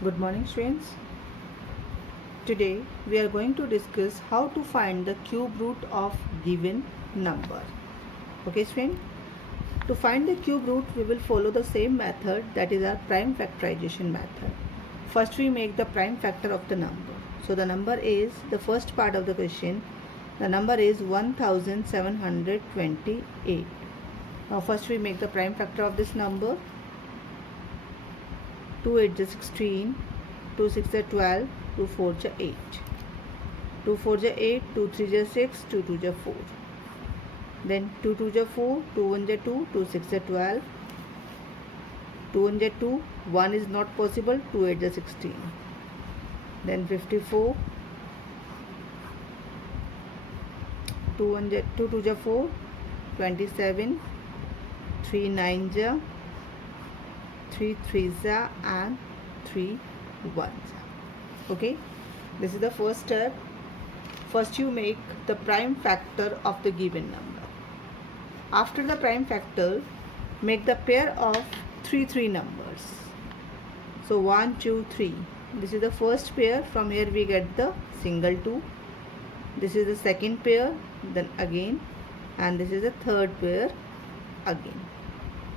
Good morning, students. Today we are going to discuss how to find the cube root of given number. Okay, students. To find the cube root, we will follow the same method, that is our prime factorization method. First, we make the prime factor of the number. So the number is, the first part of the question, the number is 1728. Now first we make the prime factor of this number. 2 8 is 16, 2 6 is 12, 2 4 is 8. 2 4 is 8, 2 3 is 6, 2 2 is 4. Then 2 2 is 4, 2 1 is 2, 2 6 is 12, 2 1 is 2, 1 is not possible, 2 8 is 16. Then 54, 2 2 is 4, 27, 3 9 is 3 3s and 3 1s. Okay, this is the first step. First you make the prime factor of the given number. After the prime factor, make the pair of 3 numbers. So 1 2 3, this is the first pair. From here we get the single 2. This is the second pair, then again, and this is the third pair again.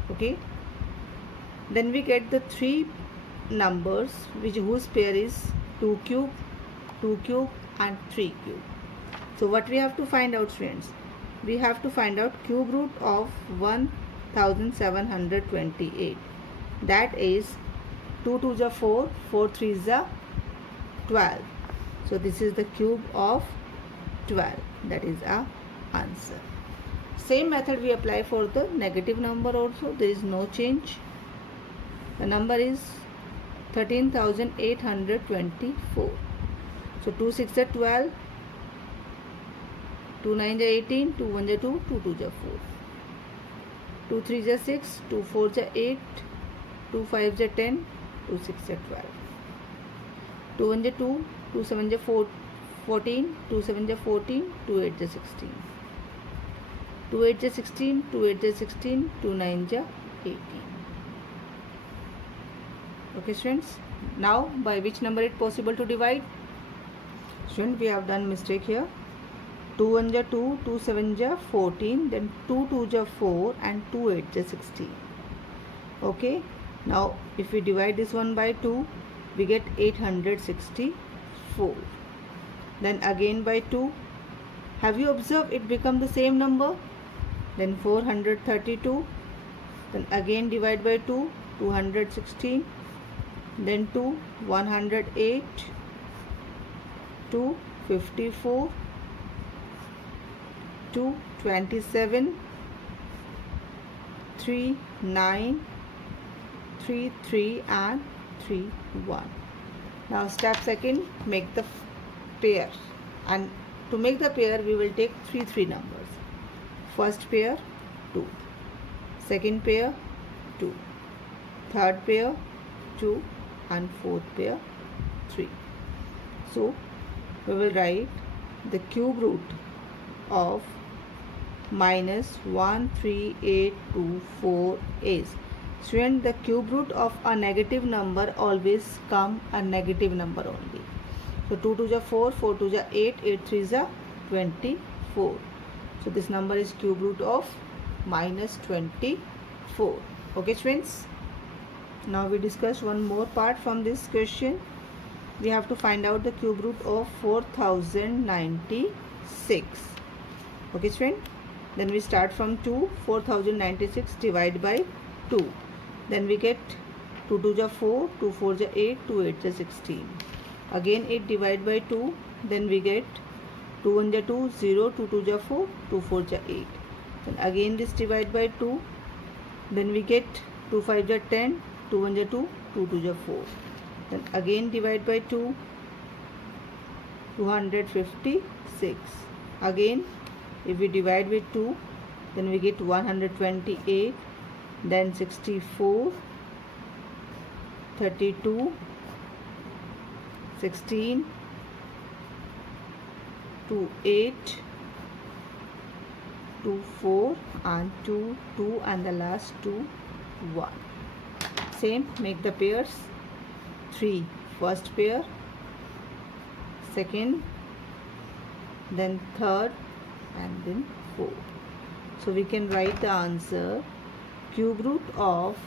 Okay, then we get the 3 numbers whose pair is 2 cube, 2 cube and 3 cube. So what we have to find out, friends? We have to find out cube root of 1728. That is 2 2 is 4, 4 3 is 12. So this is the cube of 12. That is our answer. Same method we apply for the negative number also. There is no change. The number is 13,824. So 2 6 is 12, 2 9 is 18, 2 1 is 2, 2 2 is 4. 2 3 is 6, 2 4 is 8, 2 5 is 10, 2 6 is 12. 2 1 is 2, 2 7 is 14, 2 7 is 14, 2 8 is 16. 2 8 is 16, 2 8 is 16, 2 9 is 18. Okay, students. Now, by which number it possible to divide? Student, we have done mistake here. 2 1 is 2, 2 7 is 14, then 2 2 is 4 and 2 8 is 16. Okay. Now, if we divide this one by 2, we get 864. Then again by 2. Have you observed it become the same number? Then 432. Then again divide by 2, 216. Then 2, 108, 2, 54, 2, 27, 3, 9, 3, 3 and 3, 1. Now step second, make the pair. And to make the pair, we will take 3 numbers. First pair, 2. Second pair, 2. Third pair, 2. And fourth pair, 3. So we will write the cube root of minus 13824 is. Student, the cube root of a negative number always come a negative number only. So 2 2 is 4, 4 2 is 8, 8 3 is 24. So this number is cube root of minus 24. Okay, students. Now we discuss one more part from this question. We have to find out the cube root of 4096. Okay, friend. Then we start from 2. 4096 divide by 2. Then we get 2 2 is 4, 2 4 is 8, 2 8 is 16. Again 8 divide by 2. Then we get 2 1 is 2, 0, 2 2 is 4, 2 4 is 8. Then again this divide by 2. Then we get 2 5 is 10. 2 1 is 2, 2 2 is 4. Then again divide by 2, 256. Again, if we divide with 2, then we get 128, then 64, 32, 16, 2 8, 2 4 and 2 2 and the last 2 1. Same, make the pairs. 3 first pair, second, then third, and then fourth. So we can write the answer. Cube root of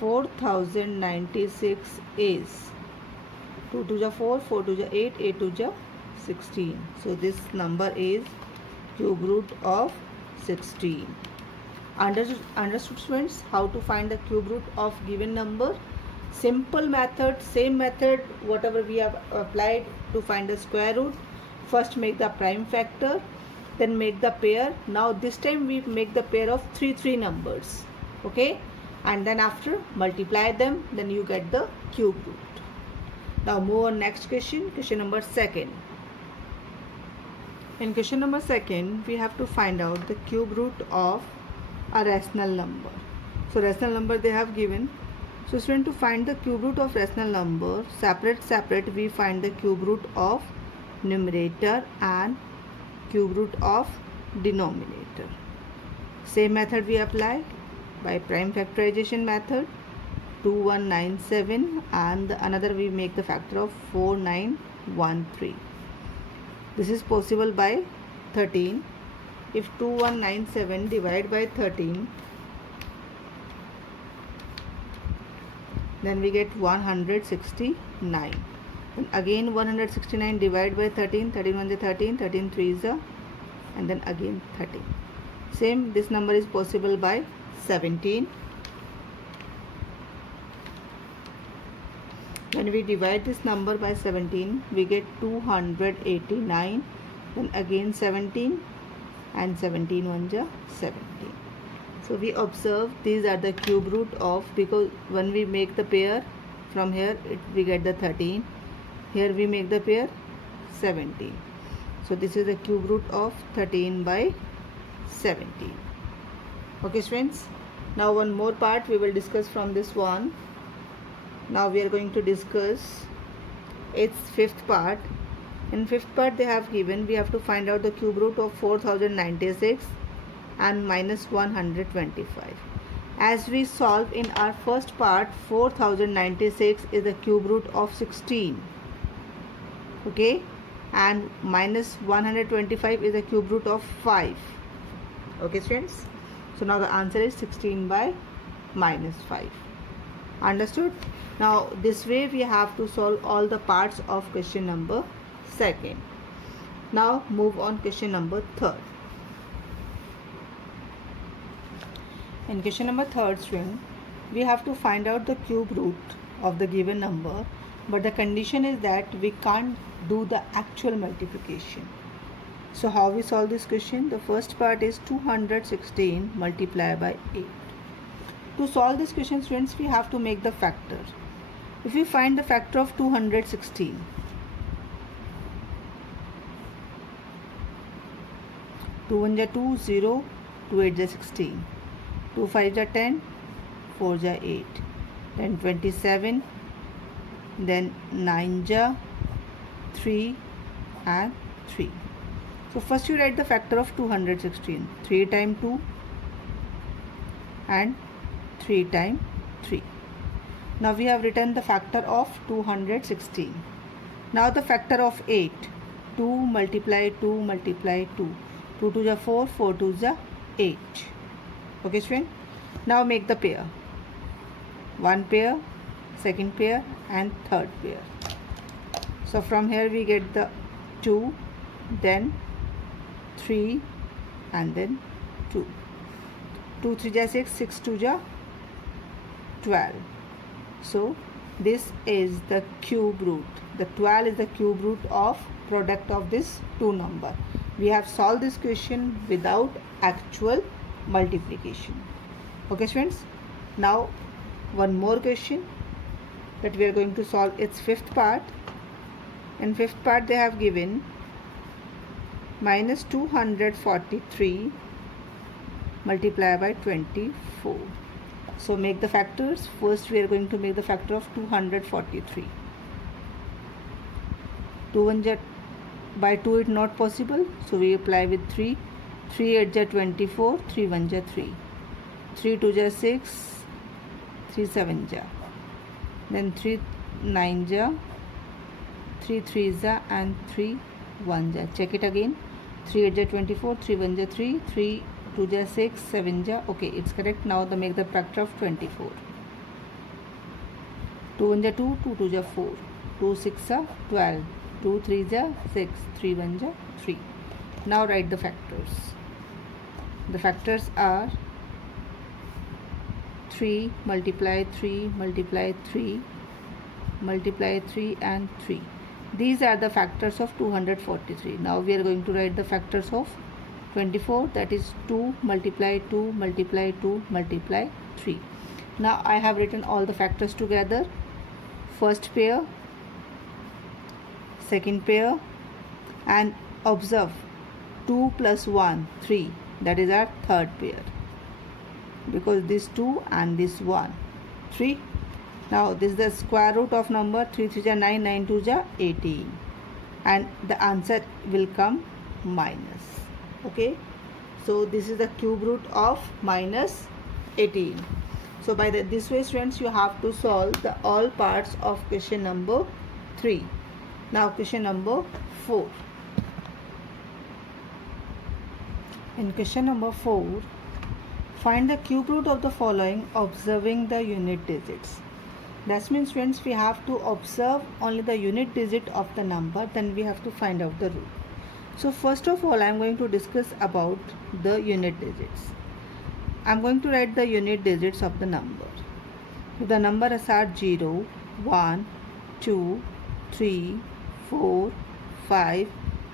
4096 is 2 to the 4, 4 to the 8, 8 to the 16. So this number is cube root of 16. Understood students how to find the cube root of given number? Simple method, same method whatever we have applied to find the square root. First make the prime factor, then make the pair. Now this time we make the pair of 3 numbers, okay, and then after multiply them, then you get the cube root. Now move on next question, question number 2. In question number 2, we have to find out the cube root of a rational number. So rational number they have given. So student, to find the cube root of rational number, separate we find the cube root of numerator and cube root of denominator. Same method we apply by prime factorization method, 2197, and another we make the factor of 4913. This is possible by 13. If 2197 divided by 13, then we get 169. And again 169 divided by 13, 13 1 is 13, 13 3 is a, and then again 13. Same, this number is possible by 17. When we divide this number by 17, we get 289, then again 17, and 17 1 is 17. So we observe these are the cube root of, because when we make the pair from here we get the 13, here we make the pair 17. So this is the cube root of 13 by 17. Okay friends, now one more part we will discuss from this one. Now we are going to discuss its fifth part. In fifth part they have given, we have to find out the cube root of 4096 and minus 125. As we solved in our first part, 4096 is the cube root of 16, okay, and minus 125 is the cube root of 5. Okay friends, so now the answer is 16 by minus 5. Understood? Now this way we have to solve all the parts of question number 2. Now move on question number 3. In question number 3, student, we have to find out the cube root of the given number, but the condition is that we can't do the actual multiplication. So how we solve this question? The first part is 216 multiplied by 8. To solve this question, students, we have to make the factor. If we find the factor of 216, two 1 is 2, 0, 2 8 is 16, 2 5 is 10, 4 is 8, then 27, then 9 is 3 and 3. So first you write the factor of 216, 3 times 2 and 3 times 3. Now we have written the factor of 216. Now the factor of 8, 2 multiply 2 multiply 2, 2 to the 4, 4 to the 8. Okay student, now make the pair, one pair, second pair and third pair. So from here we get the 2, then 3 and then 2. 2 3 is 6, 6 2 is 12. So this is the cube root. The 12 is the cube root of product of this two number. We have solved this question without actual multiplication. Okay students, now one more question that we are going to solve its fifth part. In fifth part they have given minus 243 multiplied by 24. So make the factors. First we are going to make the factor of 243. 2 1 is by 2 is not possible, so we apply with 3. 3 8 is 24, 3 1 is 3, 3 2 is 6, 3 7 is then 3 9 ja, 3 3 ja, and 3 1 ja. Check it again. 3 8 ja 24, 3 1 ja 3, 3 2 ja 6, 7 ja. Okay, it's correct. Now make the factor of 24. 2 1 ja 2, 2 2 ja 4, 2 6 ja 12, 2 3 ja 6, 3 1 ja 3. Now write the factors. The factors are 3 multiply 3 multiply 3 multiply 3 and 3. These are the factors of 243. Now we are going to write the factors of 24, that is 2 multiply 2 multiply 2 multiply 3. Now I have written all the factors together. First pair, second pair, and observe 2 plus 1 3, that is our third pair, because this 2 and this 1 3. Now this is the square root of number. 3 3 ja 9, 9 2 ja 18, and the answer will come minus. Okay, so this is the cube root of minus 18. So by this way, students, you have to solve the all parts of question number 3. Now question number 4. In question number 4, find the cube root of the following observing the unit digits. That means, friends, we have to observe only the unit digit of the number, then we have to find out the root. So first of all, I am going to discuss about the unit digits. I am going to write the unit digits of the number. The numbers are 0, 1, 2, 3, 4, 5,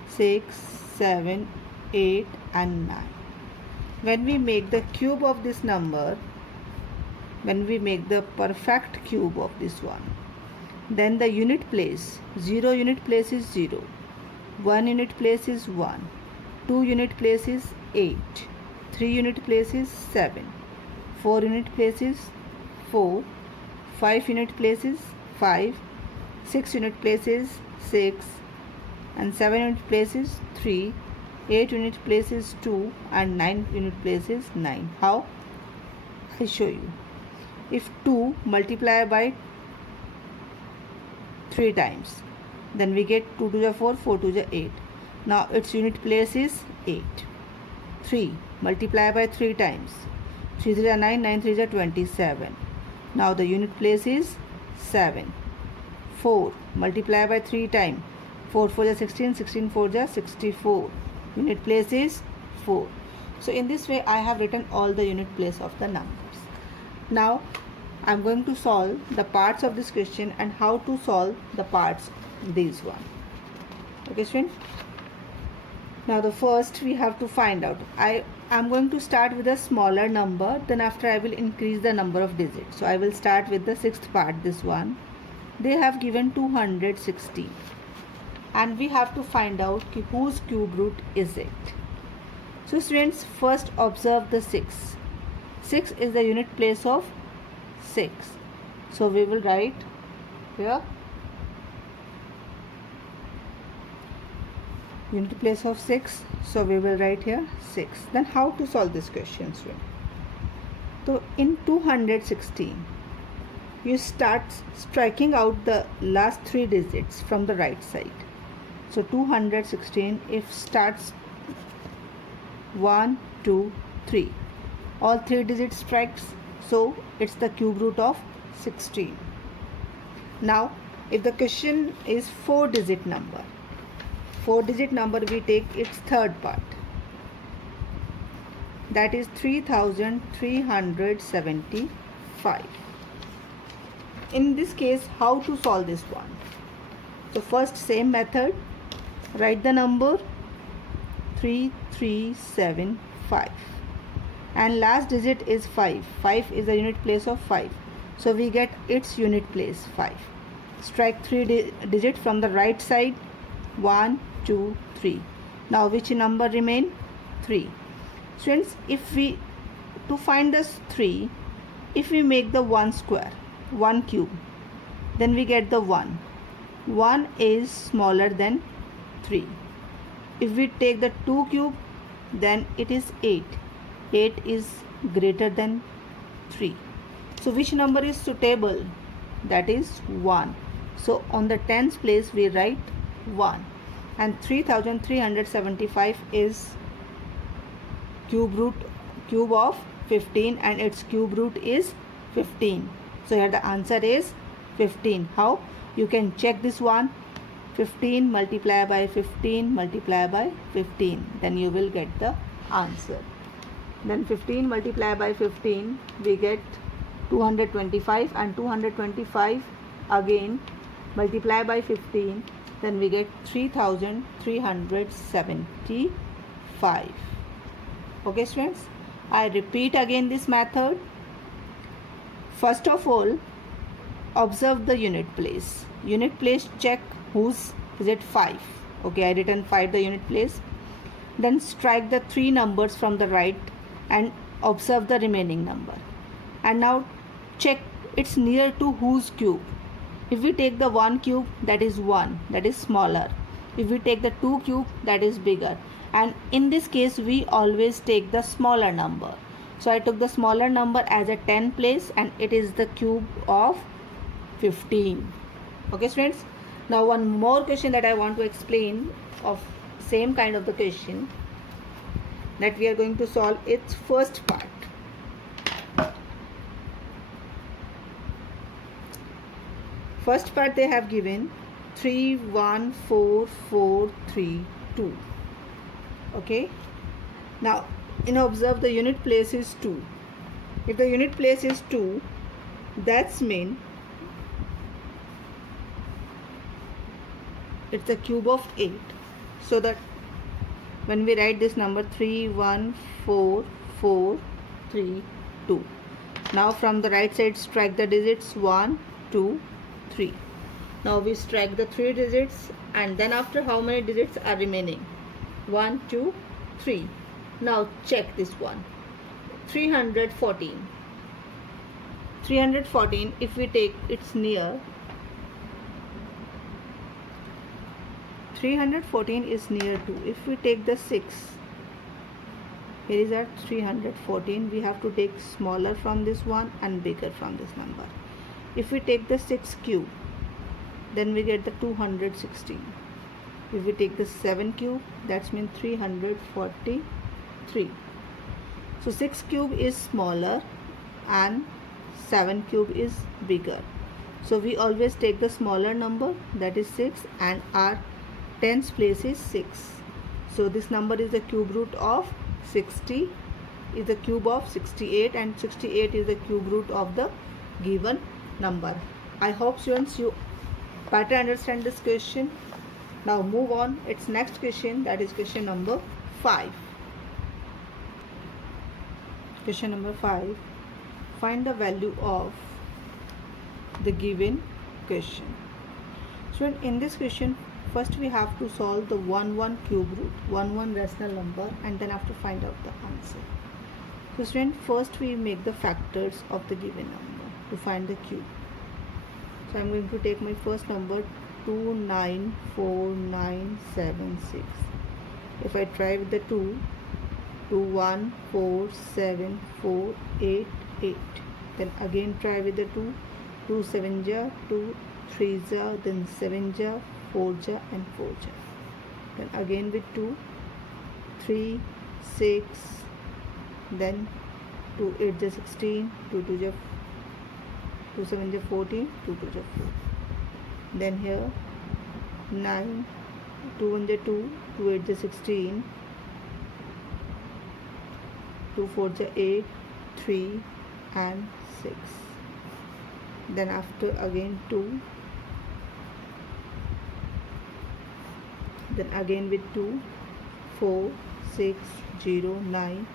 6, 7, 8 and 9. When we make the cube of this number, when we make the perfect cube of this one, then the unit place, 0 unit place is 0, 1 unit place is 1, 2 unit place is 8, 3 unit place is 7, 4 unit place is 4, 5 unit place is 5, 6 unit place is 6, and 7 unit place is 3, 8 unit place is 2, and 9 unit place is 9. How? I show you. If 2 multiply by 3 times, then we get 2 to the 4, 4 to the 8. Now its unit place is 8. 3 multiply by 3 times, 3 3 is 9, 9 3 is 27. Now the unit place is 7. 4 multiply by 3 times, 4 4 is 16, 16 4 is 64. Unit place is 4. So in this way I have written all the unit place of the numbers. Now I am going to solve the parts of this question and how to solve the parts these one. Okay, students. Now the first we have to find out. I am going to start with a smaller number, then after I will increase the number of digits. So I will start with the sixth part, this one. They have given 216 and we have to find out whose cube root is it. So students, first observe the 6. 6 is the unit place of 6. So we will write here unit place of 6. So we will write here 6. Then how to solve this question, student? So in 216, you start striking out the last 3 digits from the right side. So 216, if starts 1, 2, 3, all 3 digits strikes, so it's the cube root of 16. Now if the question is 4-digit number, 4-digit number, we take its third part, that is 3375. In this case, how to solve this one? So first, same method, write the number 3375 and last digit is 5. 5 is the unit place of 5, so we get its unit place 5. Strike 3 digit from the right side, 1, 2, 3. Now which number remain? 3. Students, if we to find this 3, if we make the 1 square, 1 cube, then we get the 1. 1 is smaller than 3. If we take the 2 cube, then it is 8. 8 is greater than 3. So which number is suitable that is 1. So on the tens place we write 1. And 3375 is cube of 15 and its cube root is 15. So here the answer is 15. How? You can check this one. 15 multiply by 15 multiply by 15. Then you will get the answer. Then 15 multiply by 15 we get 225, and 225 again multiply by 15, then we get 3375. Okay students, I repeat again this method. First of all, observe the unit place. Unit place check whose is it 5. Okay, I written 5 the unit place. Then strike the 3 numbers from the right and observe the remaining number. And now check it's near to whose cube. If we take the 1 cube, that is 1, that is smaller. If we take the 2 cube, that is bigger. And in this case we always take the smaller number. So I took the smaller number as a 10 place and it is the cube of 15. Okay students, now one more question that I want to explain of same kind of the question that we are going to solve its first part. First part they have given 3 1 4 4 3 2. Okay, now observe the unit place is 2. If the unit place is 2, that's mean it's the cube of 8. So that when we write this number 3 1 4 4 3 2, now from the right side strike the digits 1 2 3. Now we strike the 3 digits, and then after how many digits are remaining? 1 2 3. Now check this one. 314. 314 if we take its near, 314 is near to. If we take the 6, here is our 314, we have to take smaller from this one and bigger from this number. If we take the 6 cube, then we get the 216. If we take the 7 cube, that means 343. So 6 cube is smaller and 7 cube is bigger. So we always take the smaller number, that is 6, and our tens place is 6. So this number is the cube root of 60, is the cube of 68, and 68 is the cube root of the given number. I hope students you better understand this question. Now move on its next question, that is question number 5. Question number 5. Find the value of the given question. So in this question, first we have to solve the 1 1 cube root, 1 1 rational number, and then have to find out the answer. So student, first we make the factors of the given number to find the cube. So I am going to take my first number 294,976. If I try with the 2, 2147488, then again try with the 2, 2 7 ja, 2 3 ja, then 7 ja, 4 ja, and 4 ja. Then again with 2, 3 6, then 2 8 ja 16, 2 2 ja 2 7 ja 14, 2 2 ja 4. Then here 9, 2 1 ja 2, 2 8 ja 16, 2 4 ja 8, 3 and 6. Then after again 2, then again with 2, 4 6 0 9,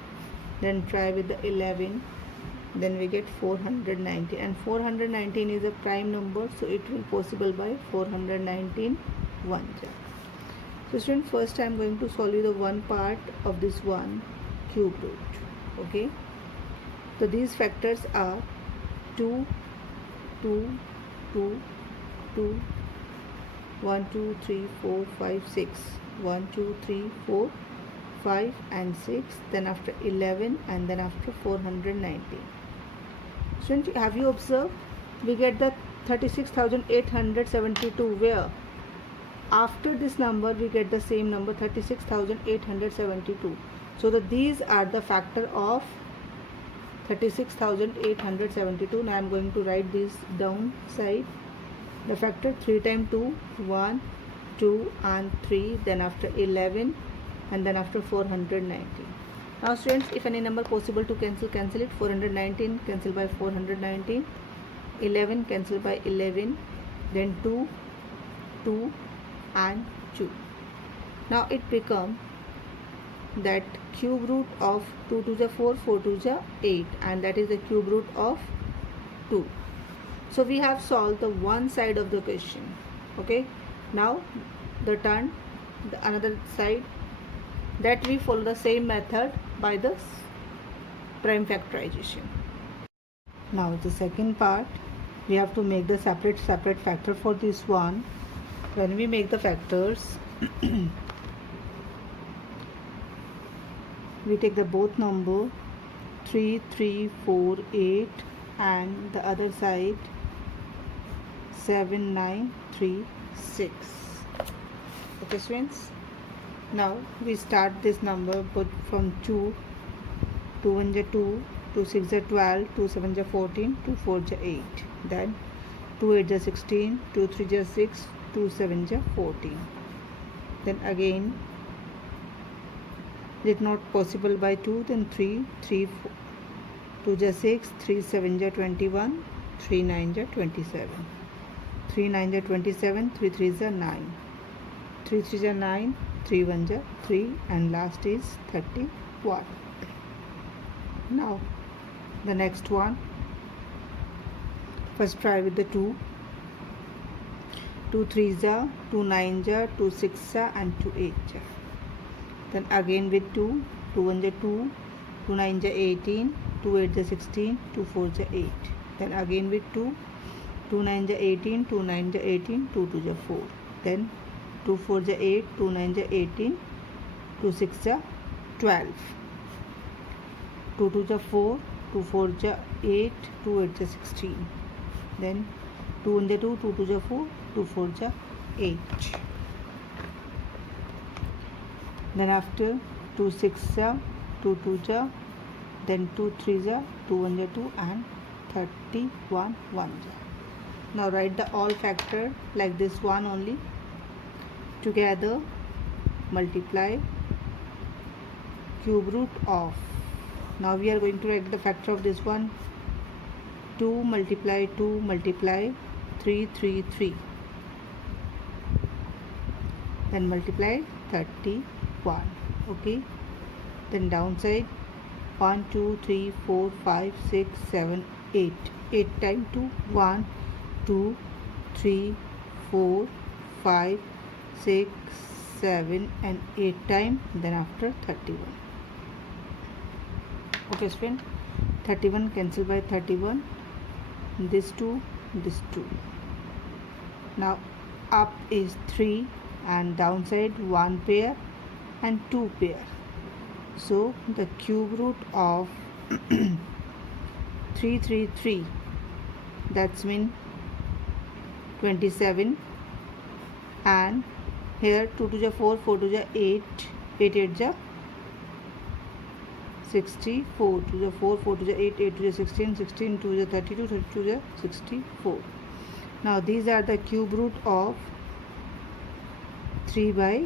then try with the 11, then we get 419, and 419 is a prime number, so it will possible by 419 1 ja. So student, first I am going to solve you the one part of this one cube root. Okay, so these factors are 2 2 2 2 1 2 3 4 5 6, 1 2 3 4 5 and 6, then after 11, and then after 419. So have you observed, we get the 36,872, where after this number we get the same number 36,872. So these are the factor of 36,872. Now I am going to write this down side. The factor 3 times 2, 1, 2 and 3, then after 11, and then after 419. Now students, if any number possible to cancel, cancel it. 419 cancel by 419, 11 cancel by 11, then 2, 2 and 2. Now it become that cube root of 2 to the 4, 4 to the 8, and that is the cube root of 2. So we have solved the one side of the question. Okay, now the turn, the another side, that we follow the same method by the prime factorization. Now the second part, we have to make the separate factor for this one. When we make the factors, we take the both number 3, 3, 4, 8 and the other side 7, 9, 3, 6. Okay students, now we start this number but from 2, 2 1 is 2, 2 6 is 12, 2 7 is 14, 2 4 is 8, then 2 8 is 16, 2 3 is 6, 2 7 is 14. Then again, it not possible by 2, then 3, 3 4, 2 is 6, 3 7 is 21, 3 9 is 27, 3 9 is 27, 3 3 is 9, 3 3 is 9, 3 1 is 3, and last is 31. Now the next one, first try with the 2, 2 3 is 2 9 is 2 6 is and 2 8 is. Then again with 2, 2 1 is 2, 2 9 is 18, 2 8 is 16, 2 4 is 8. Then again with 2, 2 9 is 18, 2 9 is 18, 2 2 is 4. Then 2 4 is 8, 2 9 is 18, 2 6 is 12, 2 2 is 4, 2 4 is 8, 2 8 is 16. Then 2 1 is 2, 2 2 is 4, 2 4 is 8. Then after 2 6 is 2 2 is, then 2 3 is 2 1 is 2 and 31 1 is. Now write the all factor like this one only. Together multiply cube root of. Now we are going to write the factor of this one. 2 multiply 2 multiply 3 3 3. Then multiply 31. Okay. Then downside 1 2 3 4 5 6 7 8. 8 times 2, 1 2 3 4 5 6 7 and 8 times, then after 31. Okay friend, 31 cancel by 31, this 2, this 2. Now up is 3 and downside 1 pair and 2 pair. So the cube root of 333, that's mean 27, and here 2 2 is 4, 4 2 is 8, 8 8 is 64, 2 is 4, 4 2 is 8, 8 2 is 16, 16 2 is 32, 32 is 64. Now these are the cube root of 3 by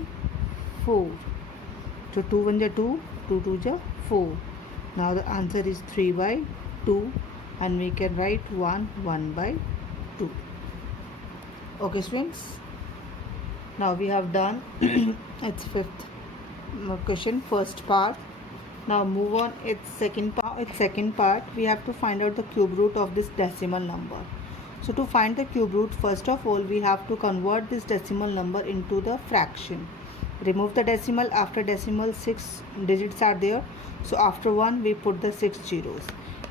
4. So 2 1 is 2, 2 2 is 4. Now the answer is 3 by 2, and we can write 1 1 by 2. Okay students, now we have done its fifth question, first part. Now move on its second part. We have to find out the cube root of this decimal number. So to find the cube root, first of all we have to convert this decimal number into the fraction. Remove the decimal. After decimal 6 digits are there, so after 1 we put the 6 zeros.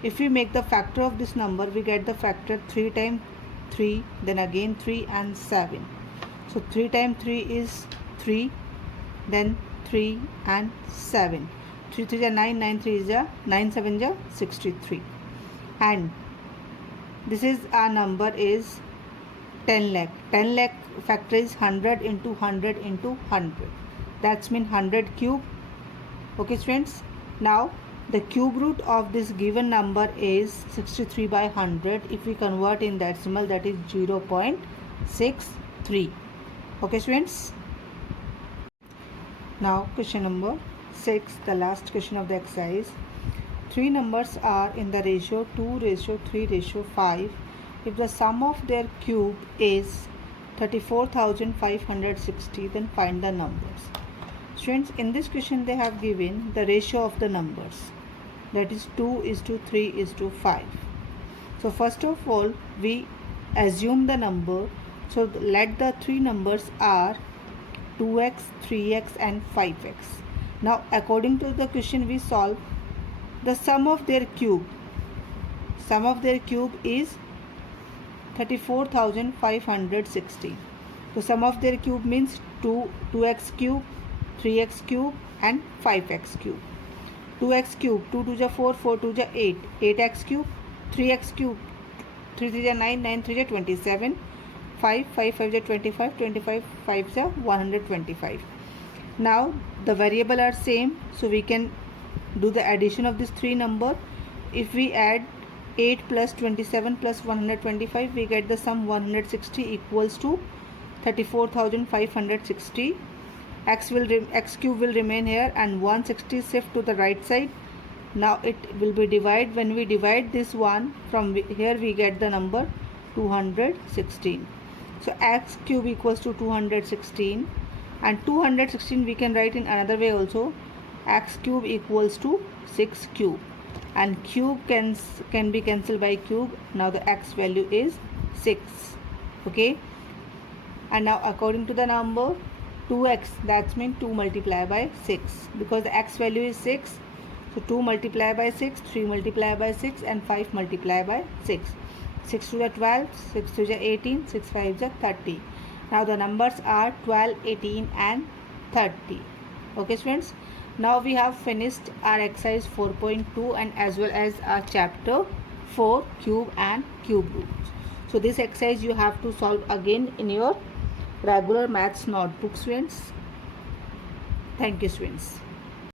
If we make the factor of this number, we get the factor 3 times 3, then again 3 and 7. So 3 times 3 is 3, then 3 and 7. 3 3 is 9, 9 3 is 9, 7 is 63. And this is our number is 10 lakh. 10 lakh factor is 100 into 100 into 100. That's mean 100 cube. Okay students. Now the cube root of this given number is 63 by 100. If we convert in decimal, that is 0.63. Okay students. Now question number 6, the last question of the exercise. Three numbers are in the ratio 2:3:5. If the sum of their cube is 34,560, then find the numbers. Students, in this question they have given the ratio of the numbers, that is 2:3:5. So first of all we assume the number. So let the three numbers are 2x, 3x and 5x. Now according to the question we solve the sum of their cube. Sum of their cube is 34,560. So sum of their cube means 2x cube, 3x cube and 5x cube. 2x cube, 2 2 ja 4, 4 2 ja 8, 8x cube, 3x cube, 3 3 ja 9, 9 3 ja 27, 5 5 5 ja 25, 25 5 ja 125. Now the variable are same, so we can do the addition of this three number. If we add 8 plus 27 plus 125, we get the sum 160 equals to 34,560. X cube will remain here and 160 shift to the right side. Now it will be divided. When we divide this one from here, we get the number 216. So x cube equals to 216, and 216 we can write in another way also. X cube equals to 6 cube, and cube can be cancelled by cube. Now the x value is 6. Okay, and now according to the number 2x, that means 2 multiplied by 6, because the x value is 6. So 2 multiplied by 6, 3 multiplied by 6 and 5 multiplied by 6. 6 to the 12, 6 to the 18, 6 5 to 30. Now the numbers are 12, 18 and 30. Okay students, now we have finished our exercise 4.2 and as well as our chapter 4, cube and cube roots. So this exercise you have to solve again in your regular maths notebook students. Thank you students.